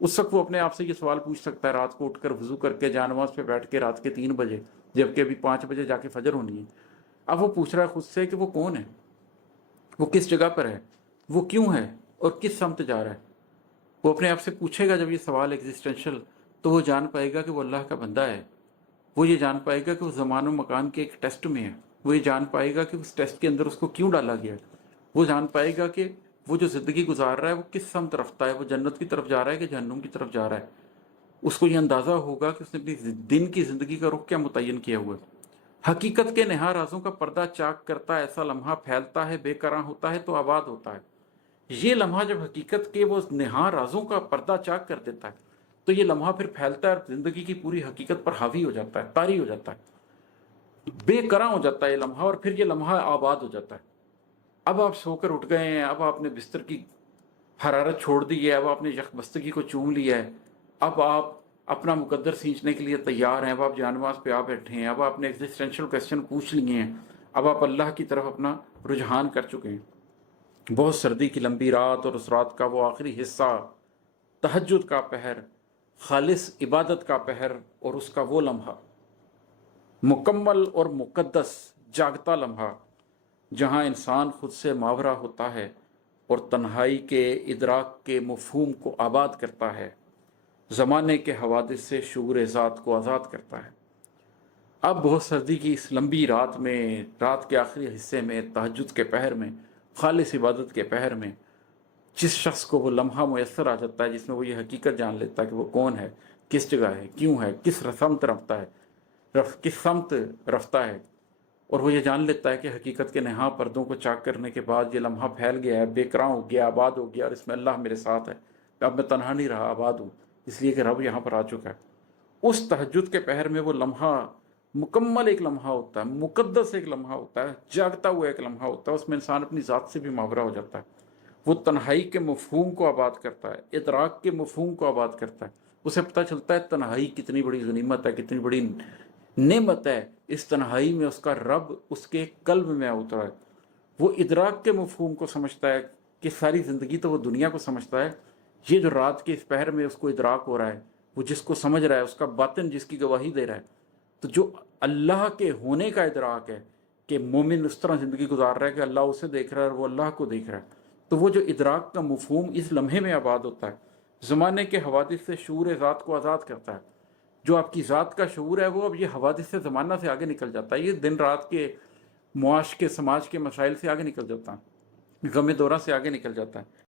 उस वक्त वो अपने आप से ये सवाल पूछ सकता है रात को उठकर वजू करके जानमाज पे बैठ के रात के 3 बजे, जबकि अभी 5 बजे जाके फजर होनी है। अब वो पूछ रहा है खुद से कि वो कौन है, वो किस जगह पर है, वो क्यों है और किस समत जा रहा है। वो अपने आप से पूछेगा जब ये सवाल एग्जिस्टेंशियल, तो वो जान पाएगा कि वो अल्लाह का बंदा है। वो ये जान पाएगा कि वो ज़मान मकान के एक टेस्ट में है। वो ये जान पाएगा कि उस टेस्ट के अंदर उसको क्यों डाला गया है। वो जान पाएगा कि वो जो ज़िंदगी गुजार रहा है वो किस समत रफ्ता है, वो जन्नत की तरफ जा रहा है कि जहन्नुम की तरफ जा रहा है। उसको ये अंदाज़ा होगा कि उसने अपनी दिन की ज़िंदगी का रुख क्या मुतय्यन किया हुआ है। हकीकत के नेहा राजों का पर्दा चाक करता ऐसा लम्हा फैलता है, बेकरां होता है तो आबाद होता है। ये लम्हा जब हकीकत के वो नेहा राजों का पर्दा चाक कर देता है, तो ये लम्हा फिर फैलता है और जिंदगी की पूरी हकीकत पर हावी हो जाता है, तारी हो जाता है, बेकरां हो जाता है ये लम्हा, और फिर ये लम्हा आबाद हो जाता है। अब आप सोकर उठ गए हैं, अब आपने बिस्तर की हरारत छोड़ दी है, अब आपने यकबस्तगी को चूम लिया है, अब आप अपना मुकद्दर सींचने के लिए तैयार हैं, अब आप जानमाज पे आ बैठे हैं, अब आपने एग्जिस्टेंशियल क्वेश्चन पूछ लिए हैं, अब आप अल्लाह की तरफ अपना रुझान कर चुके हैं। बहुत सर्दी की लंबी रात और उस रात का वो आखिरी हिस्सा, तहज्जुद का पहर, खालिस इबादत का पहर, और उसका वो लम्हा मुकम्मल और मुक़द्दस जागता लम्हा जहाँ इंसान खुद से मावरा होता है और तन्हाई के इदराक के मफ़हूम को आबाद करता है, ज़माने के हवादिस से शूर ज़ात को आज़ाद करता है। अब बहुत सर्दी की इस लंबी रात में, रात के आखिरी हिस्से में, तहज्जुद के पहर में, खालिस इबादत के पहर में, जिस शख्स को वो लम्हा मुयस्सर आ जाता है जिसमें वो ये हकीकत जान लेता है कि वो कौन है, किस जगह है, क्यों है, किस समत रफ्ता है, किस समत रफ्ता है, और वो ये जान लेता है कि हकीकत के नेहा पर्दों को चाक करने के बाद ये लम्हा फैल गया है, बेकरां हो गया, आबाद हो गया, और इसमें अल्लाह मेरे साथ है, अब मैं तनहा नहीं रहा, आबाद हूँ, इसलिए कि रब यहाँ पर आ चुका है। उस तहज्जुद के पहर में वो लम्हा मुकम्मल एक लम्हा होता है, मुकद्दस एक लम्हा होता है, जागता हुआ एक लम्हा होता है, उसमें इंसान अपनी ज़ात से भी मावरा हो जाता है। वो तन्हाई के मफ़हूम को आबाद करता है, इदराक के मफ़हूम को आबाद करता है। उसे पता चलता है तन्हाई कितनी बड़ी गनीमत है, कितनी बड़ी नेमत है। इस तन्हाई में उसका रब उसके कल्ब में उतरा है। वो इदराक के मफ़हूम को समझता है कि सारी ज़िंदगी तो वो दुनिया को समझता है, ये जो रात के इस पहर में उसको इदराक हो रहा है, वो जिसको समझ रहा है, उसका बातिन जिसकी गवाही दे रहा है, तो जो अल्लाह के होने का इदराक है कि मोमिन उस तरह ज़िंदगी गुजार रहा है कि अल्लाह उसे देख रहा है और वो अल्लाह को देख रहा है, तो वो जो इदराक का मफ़हूम इस लम्हे में आबाद होता है, ज़माने के हवादिस से शूर ज़ात को आज़ाद करता है। जो आपकी ज़ात का शूर है वो अब ये हवादिस से ज़माना से आगे निकल जाता है, ये दिन रात के मुआश के समाज के मसाइल से आगे निकल जाता है, गम दौरा से आगे निकल जाता है।